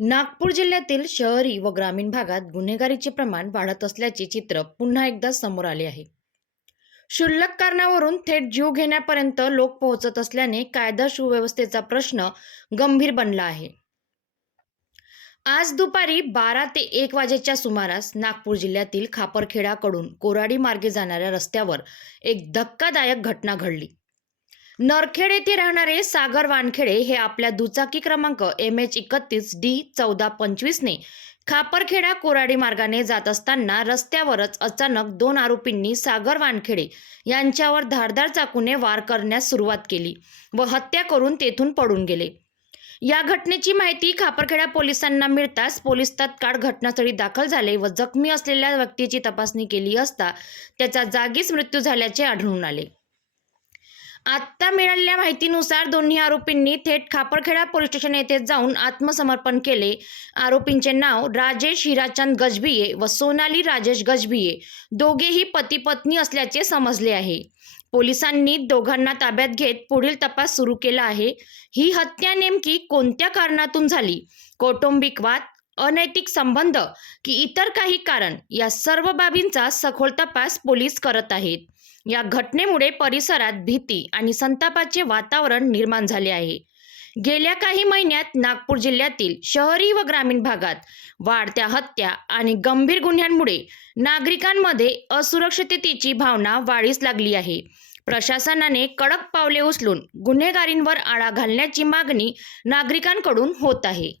नागपूर जिल्ह्यातील शहरी व ग्रामीण भागात गुन्हेगारीचे प्रमाण वाढत असल्याचे चित्र पुन्हा एकदा समोर आले आहे. क्षुल्लक कारणावरून थेट जीव घेण्यापर्यंत लोक पोहोचत असल्याने कायदा सुव्यवस्थेचा प्रश्न गंभीर बनला आहे. आज दुपारी 12 ते 1 वाजेच्या सुमारास नागपूर जिल्ह्यातील खापरखेडाकडून कोराडी मार्गे जाणाऱ्या रस्त्यावर एक धक्कादायक घटना घडली. नरखेड येथे राहणारे सागर वानखेडे हे आपल्या दुचाकी क्रमांक MH31D1425 ने खापरखेडा कोराडी मार्गाने जात असताना रस्त्यावरच अचानक 2 आरोपींनी सागर वानखेडे यांच्यावर धारदार चाकूने वार करण्यास सुरुवात केली व हत्या करून तेथून पळून गेले. या घटनेची माहिती खापरखेडा पोलिसांना मिळताच पोलीस तात्काळ घटनास्थळी दाखल झाले व जखमी असलेल्या व्यक्तीची तपासणी केली असता त्याचा जागीच मृत्यू झाल्याचे आढळून आले. आत्ता मिळालेल्या माहितीनुसार दोन्ही आरोपींनी थेट खापरखेडा पोलीस स्टेशन येथे जाऊन आत्मसमर्पण केले. आरोपींचे नाव राजेश हिराचंद गजभिये व सोनाली राजेश गजभिये दोघेही पती पत्नी असल्याचे समजले आहे. पोलिसांनी दोघांना ताब्यात घेत पुढील तपास सुरू केला आहे. ही हत्या नेमकी कोणत्या कारणातून झाली, कौटुंबिक वाद, अनैतिक संबंध की इतर काही कारण, या सर्व बाबींचा सखोल तपास पोलीस करत आहेत. या घटनेमुळे परिसरात भीती आणि संतापाचे वातावरण निर्माण झाले आहे. गेल्या काही महिन्यात नागपूर जिल्ह्यातील शहरी व ग्रामीण भागात वाढत्या हत्या आणि गंभीर गुन्ह्यांमुळे नागरिकांमध्ये असुरक्षिततेची भावना वाढीस लागली आहे. प्रशासनाने कडक पावले उचलून गुन्हेगारींवर आळा घालण्याची मागणी नागरिकांकडून होत आहे.